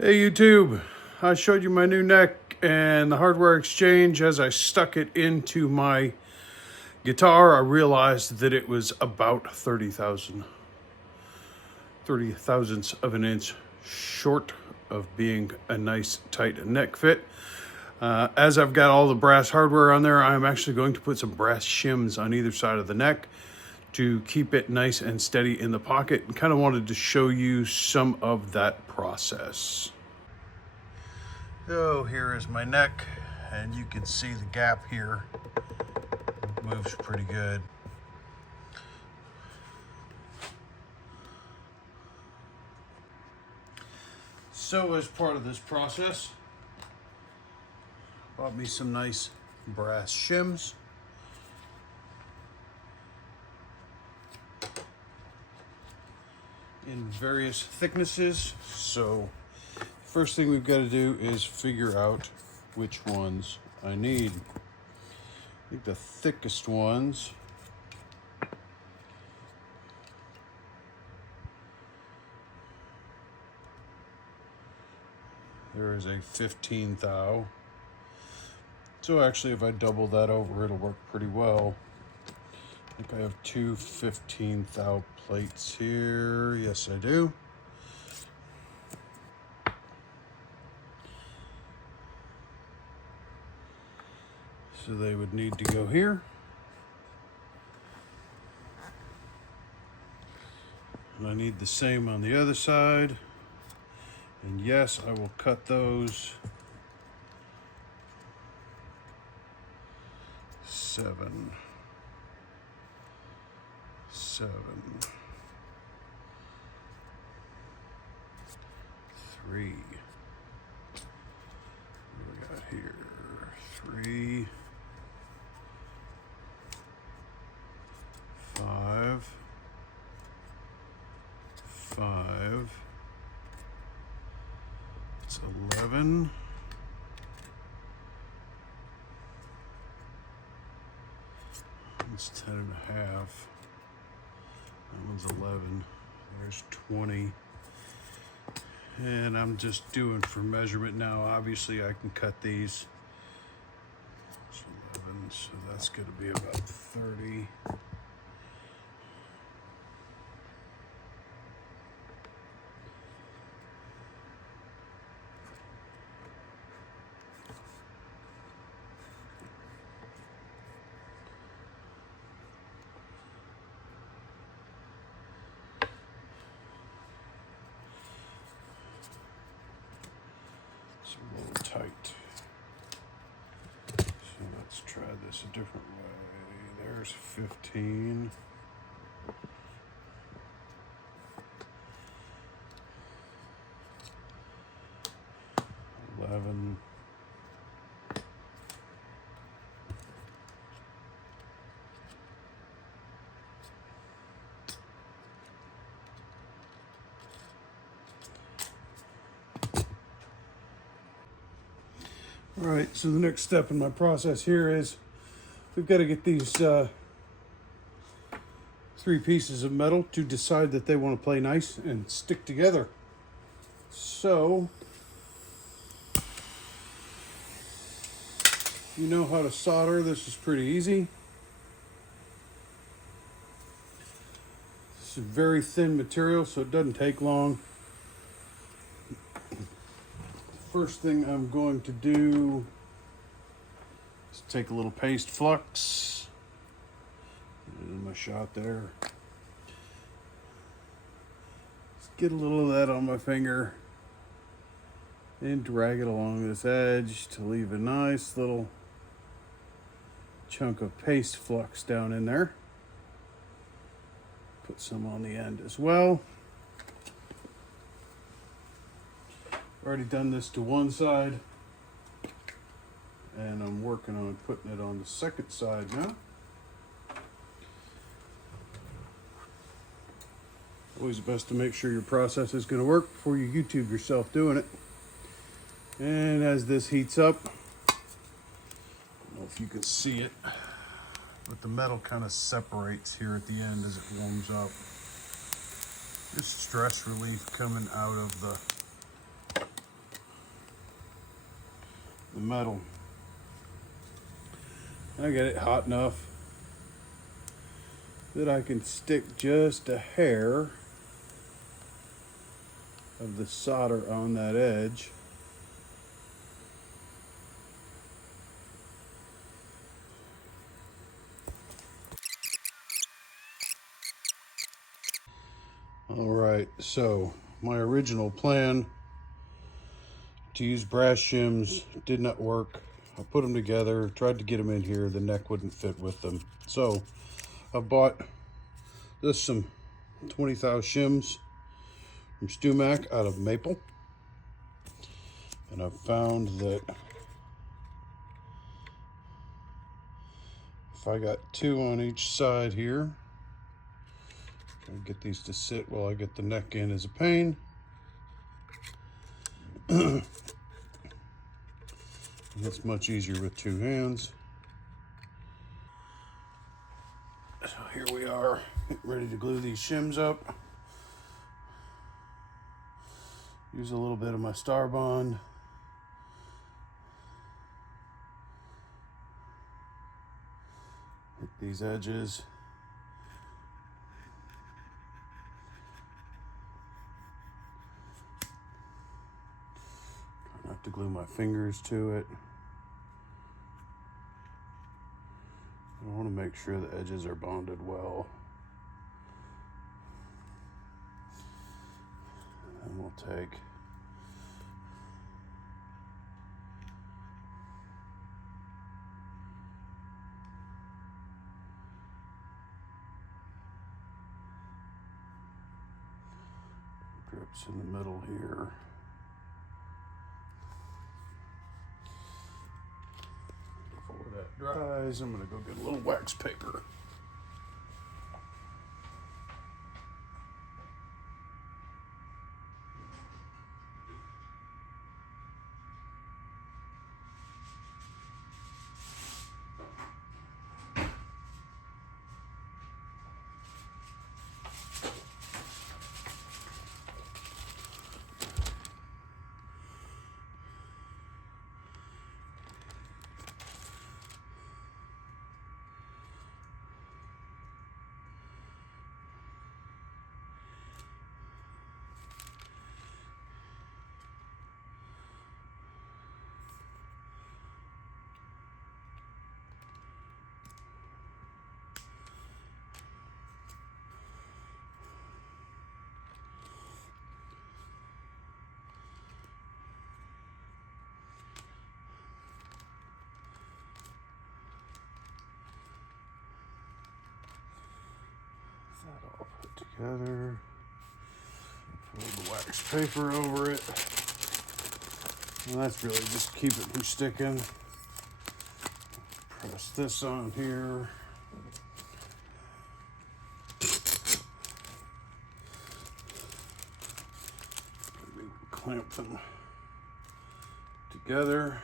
Hey YouTube, I showed you my new neck and the hardware exchange. As I stuck it into my guitar, I realized that it was about 30 thousandths of an inch short of being a nice tight neck fit. As I've got all the brass hardware on there, I'm actually going to put some brass shims on either side of the neck to keep it nice and steady in the pocket, and kind of wanted to show you some of that process. So here is my neck, and you can see the gap here moves pretty good. So as part of this process, bought me some nice brass shims. In various thicknesses. So first thing we've got to do is figure out which ones I need. I think the thickest ones there is a 15 thou. So actually if I double that over, it'll work pretty well. I think I have two 15 thou plates here. Yes, I do. So they would need to go here. And I need the same on the other side. And yes, I will cut those 7, 7, 3. What do we got here? 3, 5, 5. It's 11. It's 10 and a half. That one's 11. There's 20. And I'm just doing for measurement now. Obviously I can cut these. It's 11, so that's going to be about 30. It's a little tight. So let's try this a different way. There's 15. 11. All right, so the next step in my process here is we've got to get these 3 pieces of metal to decide that they want to play nice and stick together. So, you know how to solder. This is pretty easy. This is very thin material, so it doesn't take long. First thing I'm going to do is take a little paste flux. There's my shot there. Just get a little of that on my finger and drag it along this edge to leave a nice little chunk of paste flux down in there. Put some on the end as well. Already done this to one side, and I'm working on putting it on the second side now. Always best to make sure your process is going to work before you YouTube yourself doing it. And as this heats up, I don't know if you can see it, but the metal kind of separates here at the end as it warms up. Just stress relief coming out of the the metal. I get it hot enough that I can stick just a hair of the solder on that edge. All right, so my original plan to use brass shims did not work. I put them together, tried to get them in here, the neck wouldn't fit with them. So I bought this some 20 thou shims from Stumac out of maple. And I've found that if I got 2 on each side here, I'll get these to sit while I get the neck in is a pain. It's much easier with 2 hands. So here we are, ready to glue these shims up. Use a little bit of my Star Bond. Hit these edges. Try not to glue my fingers to it. I want to make sure the edges are bonded well. And we'll take drips in the middle here. Before that dries, I'm going to go get a little wax paper. That all put together. Fold the wax paper over it. And that's really just keep it from sticking. Press this on here. Maybe clamp them together.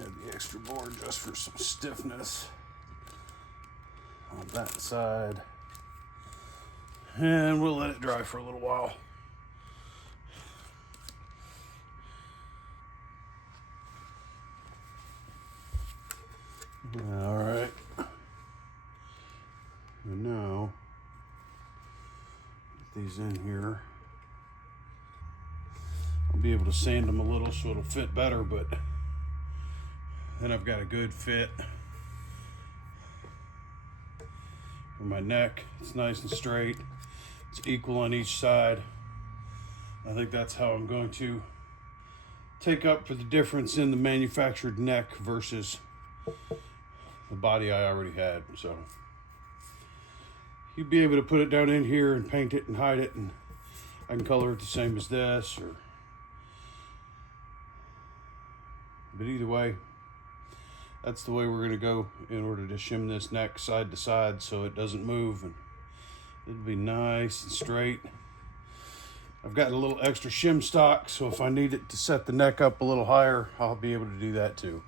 Add the extra board just for some stiffness on that side. And we'll let it dry for a little while. All right. And now, get these in here. I'll be able to sand them a little so it'll fit better, but then I've got a good fit for my neck. It's nice and straight. It's equal on each side. I think that's how I'm going to take up for the difference in the manufactured neck versus the body I already had. So you'd be able to put it down in here and paint it and hide it, and I can color it the same as this, but either way, that's the way we're gonna go in order to shim this neck side to side so it doesn't move and it'll be nice and straight. I've got a little extra shim stock, so if I need it to set the neck up a little higher, I'll be able to do that too.